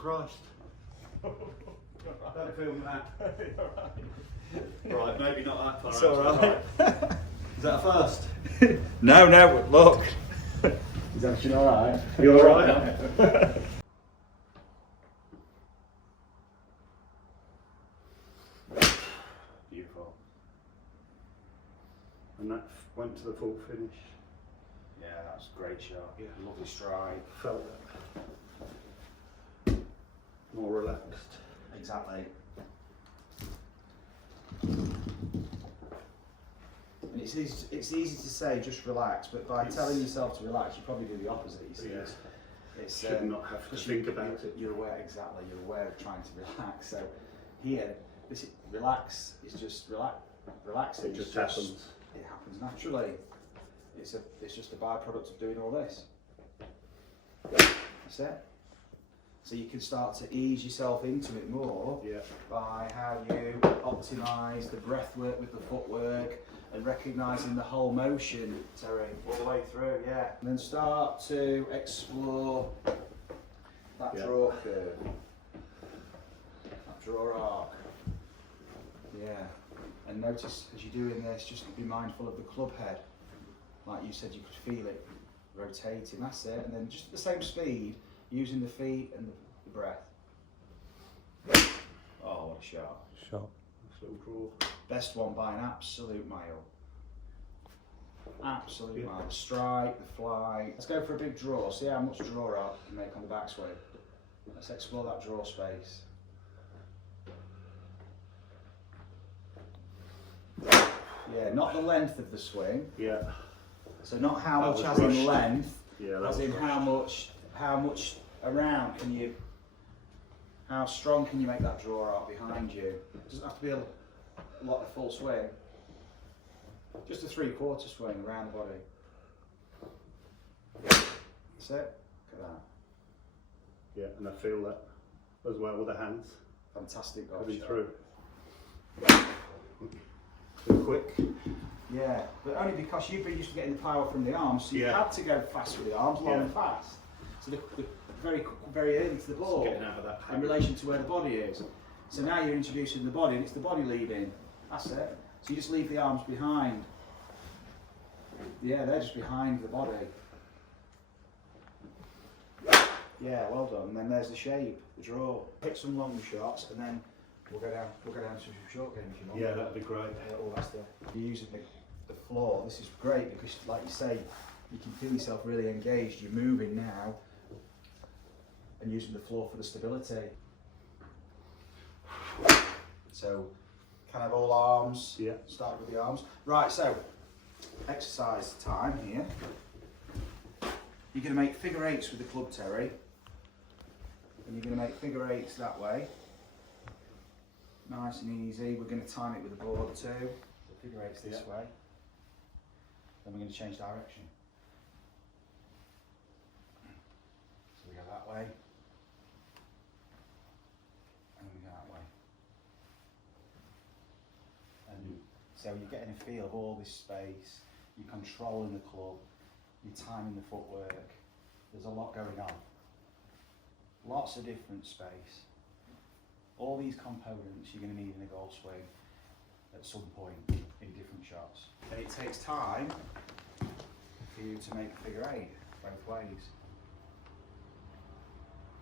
Christ. Don't film that. Right, maybe not that far. It's alright. Is that a first? No, look. Is everything alright? You alright? Beautiful. And that went to the full finish. Yeah, that's a great shot. Yeah, lovely stride. Felt it. More relaxed. Exactly. And it's easy to say just relax, but by telling yourself to relax, you probably do the opposite. You see, it's should not have to think about it. You're aware, exactly. You're aware of trying to relax. So here, relax is just relaxing. It just happens. It happens naturally. It's just a byproduct of doing all this. That's it. So you can start to ease yourself into it more by how you optimise the breath work with the footwork and recognising the whole motion, Terry, all the way through, And then start to explore that draw curve, that draw arc. And notice as you're doing this, just be mindful of the club head. Like you said, you could feel it rotating, that's it. And then just at the same speed, using the feet and the breath. Oh, what a shot. Nice little draw. Best one by an absolute mile. Absolute mile. The strike, the fly. Let's go for a big draw. See how much draw arc you can make on the backswing. Let's explore that draw space. Yeah, not the length of the swing. Yeah. So not how much as in length, as in rushed. how much around can you, how strong can you make that draw arc behind you? It doesn't have to be a lot of full swing. Just a 3/4 swing around the body. That's it. Look at that. Yeah, and I feel that as well with the hands. Fantastic golf Coming shot. through. Too quick. Yeah, but only because you've been used to getting the power from the arms, so you had to go fast with the arms, long and fast. So the very early to the ball getting out of that in relation to where the body is. So now you're introducing the body, and it's the body leading. That's it. So you just leave the arms behind. Yeah, they're just behind the body. Yeah, well done. And then there's the shape, the draw. Hit some long shots, and then we'll go down to some short game if you want. Yeah, that'd be great. You're using the floor. This is great because, like you say, you can feel yourself really engaged. You're moving now, and using the floor for the stability. So, kind of all arms. Yeah. Start with the arms. Right. So, exercise time here. You're going to make figure eights with the club, Terry, and you're going to make figure eights that way. Nice and easy. We're going to time it with the board too. So figure eights this way. Then we're going to change direction. So we go that way. And we go that way. And so you're getting a feel of all this space. You're controlling the club. You're timing the footwork. There's a lot going on. Lots of different space. All these components you're going to need in a golf swing at some point in different shots. And it takes time for you to make a figure eight both ways.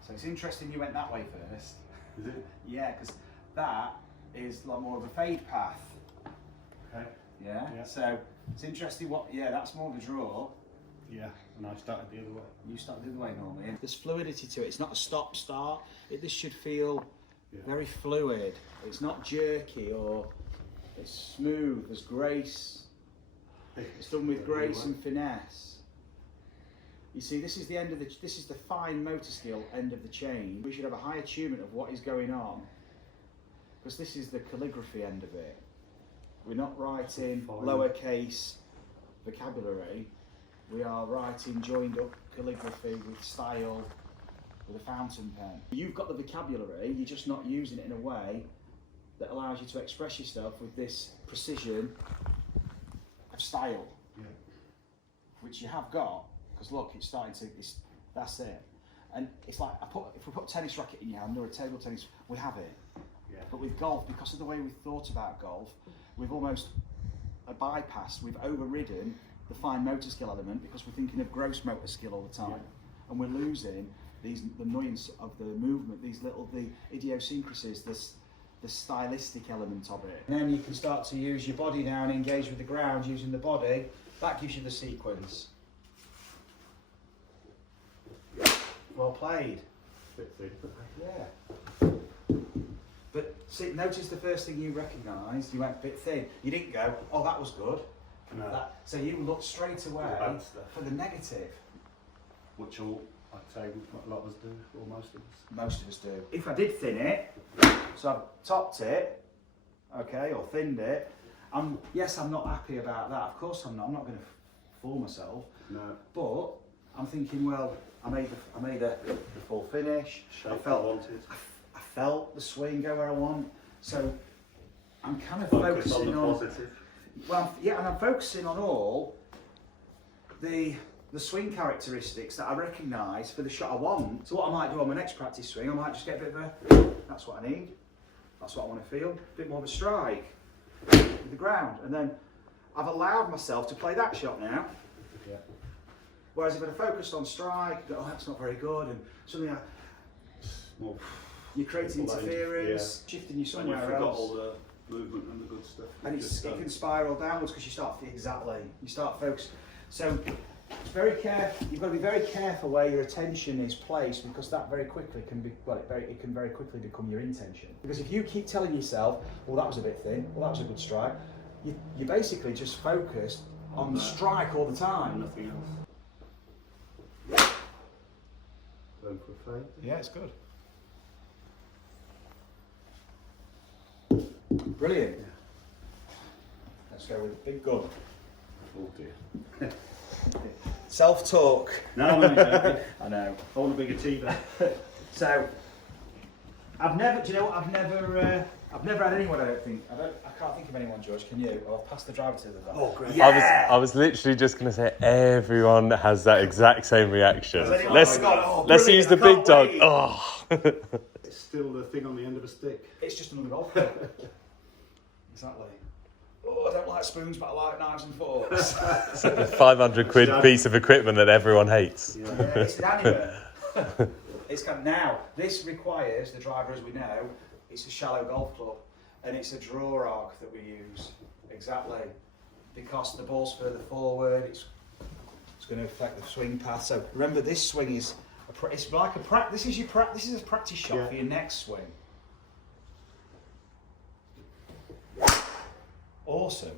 So it's interesting you went that way first. Is it? Yeah, because that is a lot more of a fade path. Okay. Yeah? So it's interesting that's more of a draw. Yeah, and I started the other way. You start the other way normally. There's fluidity to it. It's not a stop-start. This should feel very fluid. It's not jerky or it's smooth. There's grace. It's done with grace and finesse. You see, this is the end of this is the fine motor skill end of the chain. We should have a high attunement of what is going on, because this is the calligraphy end of it. We're not writing lowercase vocabulary. We are writing joined up calligraphy with style, with a fountain pen. You've got the vocabulary, you're just not using it in a way that allows you to express yourself with this precision of style, which you have got, because look, it's starting to, that's it. And it's like, if we put a tennis racket in your hand or a table tennis, we have it. Yeah. But with golf, because of the way we've thought about golf, we've almost bypassed, we've overridden the fine motor skill element because we're thinking of gross motor skill all the time. Yeah. And we're losing the nuance of the movement, the idiosyncrasies, the stylistic element of it. And then you can start to use your body now and engage with the ground using the body. That gives you the sequence. Well played. Bit thin. Yeah. But see, notice the first thing you recognised, you went a bit thin. You didn't go, oh, that was good. No. So you looked straight away for the negative. Which all, I'd say, a lot of us do, or most of us. Most of us do. If I did thin it, so I've topped it, okay, or thinned it, yes, I'm not happy about that. Of course I'm not. I'm not going to fool myself. No. But I'm thinking, well, I made the full finish. Shape I wanted. I felt the swing go where I want. So I'm kind of Focus focusing on the positive. Well, yeah, and I'm focusing on all the swing characteristics that I recognise for the shot I want. So what I might do on my next practice swing, I might just get a bit of a, that's what I need. That's what I want to feel. A bit more of a strike with the ground. And then I've allowed myself to play that shot now. Yeah. Whereas if I'd focused on strike, go, oh, that's not very good, and suddenly you're creating interference, shifting you somewhere and you forgot else. all the movement and the good stuff. And it can spiral downwards because you start focusing. So it's very careful. You've got to be very careful where your attention is placed because that very quickly can be it can very quickly become your intention. Because if you keep telling yourself, well, that was a bit thin, well, that was a good strike, you basically just focused on the strike all the time. Nothing else. Going for a fade. Yeah, it's good. Brilliant. Yeah. Let's go with a big gun. Oh dear. Self-talk. No, no. I know. I want a bigger tee bag. So, I've never had anyone, I can't think of anyone, George, can you? I'll pass the driver to the guy. Oh, great. Yeah! I was literally just going to say everyone has that exact same reaction. Let's use the big dog. Oh. It's still the thing on the end of a stick. It's just another golf club. Exactly. Oh, I don't like spoons, but I like knives and forks. It's a 500 quid piece of equipment that everyone hates. Yeah, it's inanimate. It's kind of, now, this requires, the driver as we know, it's a shallow golf club and it's a draw arc that we use. Exactly. Because the ball's further forward, it's going to affect the swing path. So remember, this swing is, it's like a practice. This is a practice shot for your next swing. Awesome.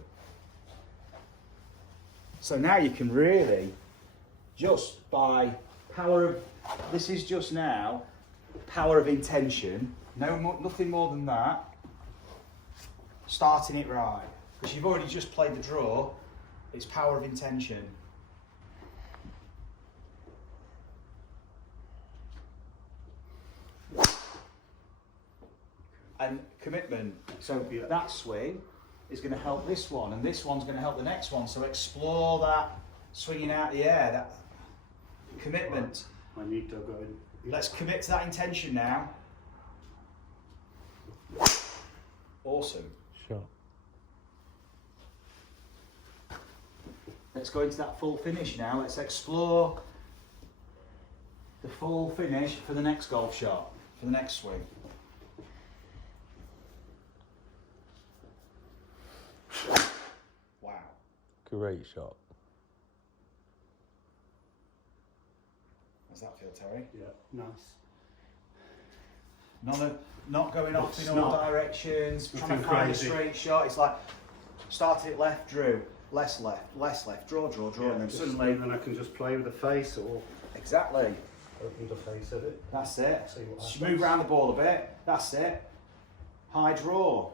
So now you can really, just by power of, this is just now, power of intention, nothing more than that, starting it right. Because you've already just played the draw, it's power of intention. And commitment. So that swing is going to help this one, and this one's going to help the next one. So explore that swinging out the air, that commitment. I need to go in. Let's commit to that intention now. Awesome. Sure. Let's go into that full finish now. Let's explore the full finish for the next golf shot, for the next swing. Wow. Great shot. Does that feel, Terry? Yeah, nice. Not going off It's in all not. directions, trying to Nothing find a crazy. straight shot. It's like, started it left, drew, less left, draw, and then suddenly... And then I can just play with the face or Exactly. open the face of it. That's it. See what Just happens. move around the ball a bit. That's it. High draw.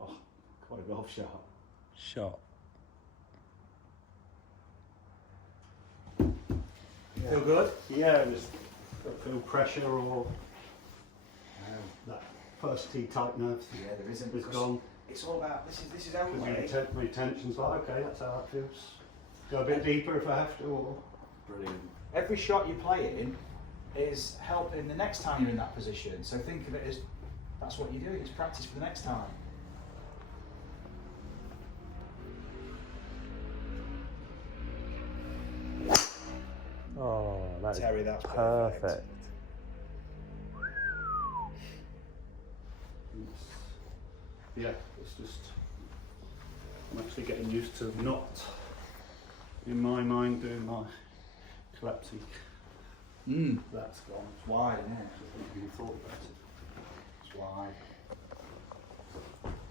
Oh, what a golf shot. Shot. Feel good? Yeah, just feel pressure or that first tee tightness. Yeah, there isn't. It's because gone. It's all about, this is Because only... my tension's like, okay, that's how that feels. Go a bit deeper if I have to, or... Brilliant. Every shot you're playing is helping the next time you're in that position. So think of it as that's what you're doing. It's practice for the next time. Oh, that's Terry, that's perfect. Yeah, it's just, I'm actually getting used to not, in my mind, doing my collapsing. That's gone. It's wide, isn't it? I haven't even thought about it. It's wide.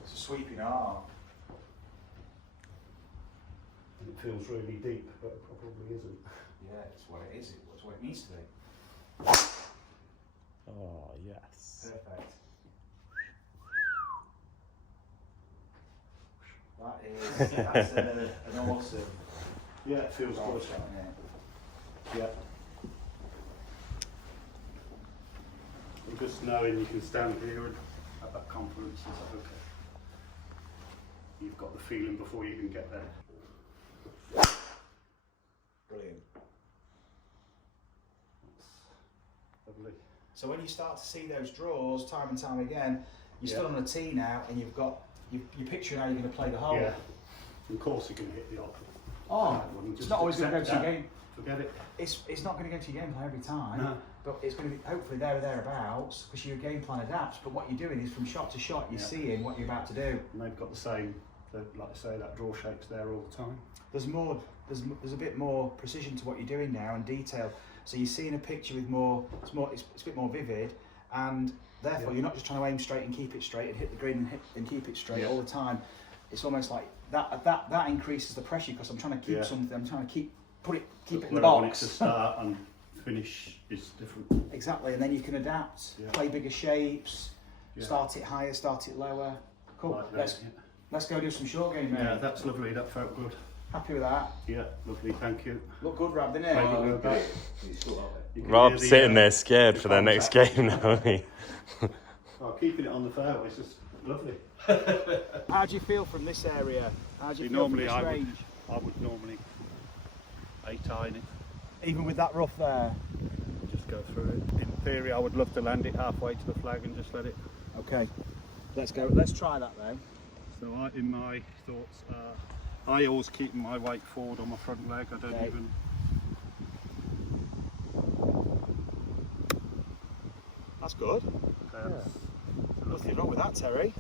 It's a sweeping arm. And it feels really deep, but it probably isn't. Yeah, it's what it is. It's what it needs to be. Oh, yes. Perfect. That's an awesome. Yeah, it feels good. Shot, Yeah. And just knowing you can stand here and have that confidence is like, okay. You've got the feeling before you can get there. Brilliant. That's lovely. So when you start to see those draws time and time again, you're still on a tee now, and you're picturing how you're going to play the hole. Yeah. Of course you can hit the off. Oh, it's not always going to go to your game. Forget it. It's not going to go to your game plan every time, No. but it's going to be hopefully there or thereabouts because your game plan adapts. But what you're doing is from shot to shot, you're seeing what you're about to do. And they've got the same, like I say, that draw shape's there all the time. There's a bit more precision to what you're doing now and detail. So you're seeing a picture with it's a bit more vivid, and therefore you're not just trying to aim straight and keep it straight and hit the green and keep it straight all the time. It's almost like that increases the pressure because I'm trying to keep something. I'm trying to keep it in the box. I want it to start and finish is different. Exactly, and then you can adapt, play bigger shapes, start it higher, start it lower. Cool. Like Let's go do some short game, mate. Yeah, that's lovely. That felt good. Happy with that. Yeah, lovely. Thank you. Look good, Rab, didn't it? Rob's sitting there scared for their next game now. Oh, keeping it on the fairway is just lovely. How do you feel from this area? How do you feel Normally from this range? I would normally 8-iron it. Even with that rough there? Just go through it. In theory, I would love to land it halfway to the flag and just let it. Okay, let's go. Let's try that then. So in my thoughts, I always keep my weight forward on my front leg. I don't even. That's good. Nothing wrong with that, Terry.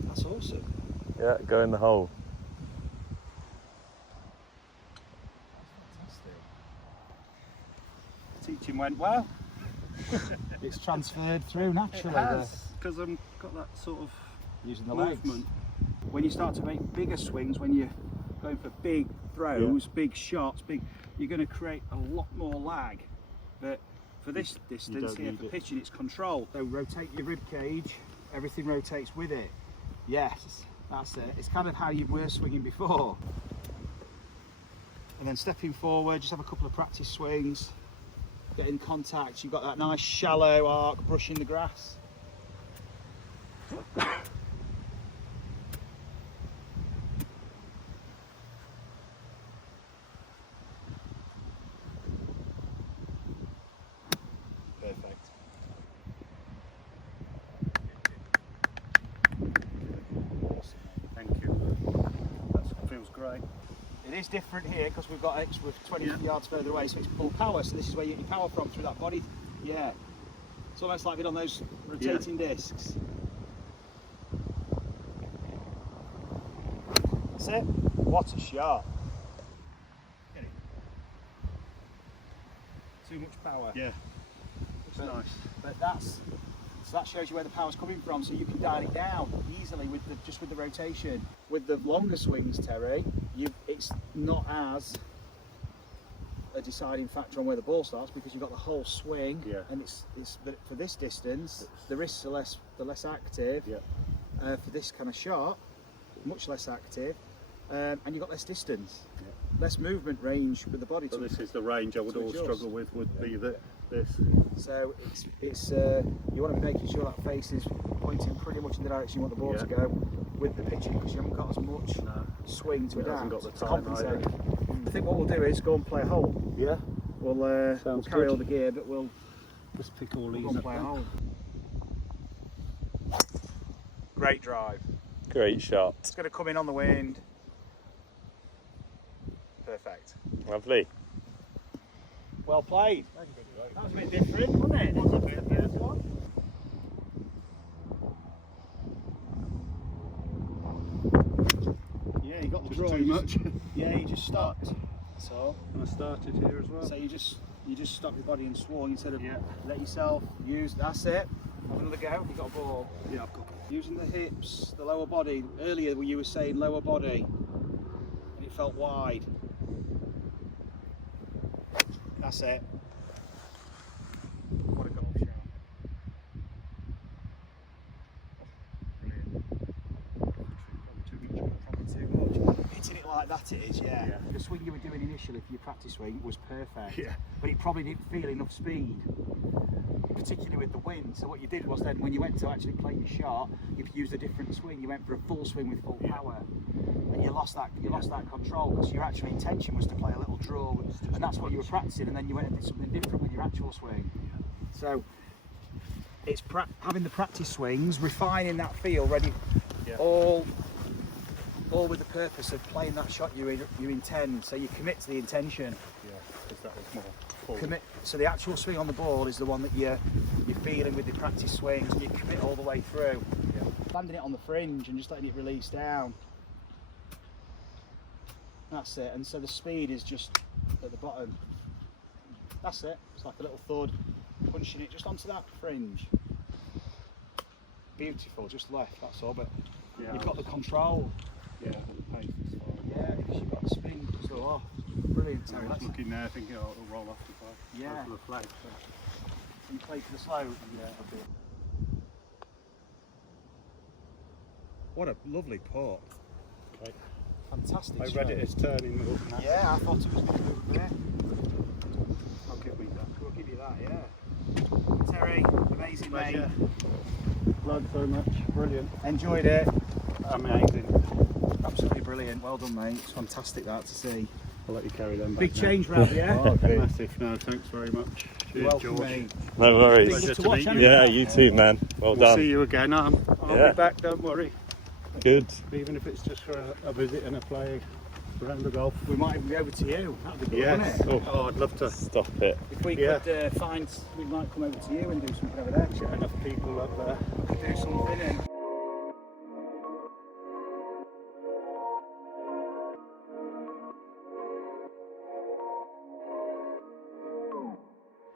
That's awesome. Yeah, go in the hole. Teaching went well. It's transferred through naturally. It has, because I've got that sort of using the movement. Legs. When you start to make bigger swings, when you're going for big throws, big shots, you're going to create a lot more lag. But for this distance here, for pitching, it's control. So rotate your rib cage, everything rotates with it. Yes, that's it. It's kind of how you were swinging before. And then stepping forward, just have a couple of practice swings, get in contact. You've got that nice shallow arc brushing the grass. Perfect. Awesome. Thank you. That feels great. It is different here because we've got X with 20 yards further away, so it's full power. So this is where you get your power from, through that body. Yeah. It's almost like being on those rotating discs. That's it. What a shot. Get it. Too much power. Yeah. It's nice. But so that shows you where the power's coming from, so you can dial it down easily with the rotation. With the longer swings, Terry, it's not as a deciding factor on where the ball starts because you've got the whole swing, and but for this distance, the wrists are less active. For this kind of shot, much less active, and you've got less distance, less movement range with the body. So this is the range I would always struggle with. Would be this. So it's you want to be making sure that face is pointing pretty much in the direction you want the ball to go with the pitching, because you haven't got as much swing to adapt. Hasn't got the to time compensate. either. I think what we'll do is go and play a hole. Yeah. We'll Sounds carry good. all the gear, but we'll Just pick all go these and up. play a then. hole. Great drive. Great shot. It's going to come in on the wind. Perfect. Lovely. Well played. That was a bit different, wasn't it? Was it the first one? Yeah, you got the Just draw. too you much. Yeah, you just stopped. So And I started here as well. you just stop your body and swung instead of Yeah. let yourself use. That's it. Have another go. You got a ball. Yeah, I've got. Using the hips, the lower body. Earlier you were saying lower body, and it felt wide. That's it. What a golf shot. Probably too much. Hitting it like that it is, yeah. Yeah. The swing you were doing initially for your practice swing was perfect. Yeah. But it probably didn't feel enough speed, particularly with the wind. So what you did was then when you went to actually play your shot, you've used a different swing. You went for a full swing with full power, and you lost that control. So your actual intention was to play a little draw, and that's what you were practicing. And then you went and did something different with your actual swing. So it's having the practice swings, refining that feel, ready, all with the purpose of playing that shot you intend. So you commit to the intention. Yeah, because that was more forward. Commit. So the actual swing on the ball is the one that you're feeling with the practice swings, and you commit all the way through. Yeah. Landing it on the fringe and just letting it release down. That's it. And so the speed is just at the bottom. That's it. It's like a little thud, punching it just onto that fringe. Beautiful, just left, that's all, but Yeah, you've got the control. Yeah, the pace is fine. Yeah, because you've got the spin still off. Brilliant, I Terry. was That's- looking there thinking, oh, it'll roll off the flag. Yeah. For the flag. So. You play for the slow. Yeah. Okay. What a lovely putt. Okay. Fantastic. I read stroke. it as turning. Yeah, I thought it was going to move a bit. I'll give me that. We'll give you that, yeah. Terry, amazing, Pleasure. mate. Thanks very much. Brilliant. Enjoyed it. Amazing. Absolutely brilliant. Well done, mate. It's fantastic that to see. I'll let you carry them back. Big now. change round, yeah? Oh, massive. No, thanks very much. You're Cheers, welcome, George. mate. No worries. Pleasure to to watch, meet haven't you. Yeah, you too, man. Well We'll done. see you again. I'll Yeah. be back, don't worry. Good. Even if it's just for a visit and a play around the golf. We might even go over to you. That'd be good, Yes. wouldn't it? Oh, I'd love to Stop it. If we Yeah. could find, we might come over to you and do something over there. get enough people up there. Do something and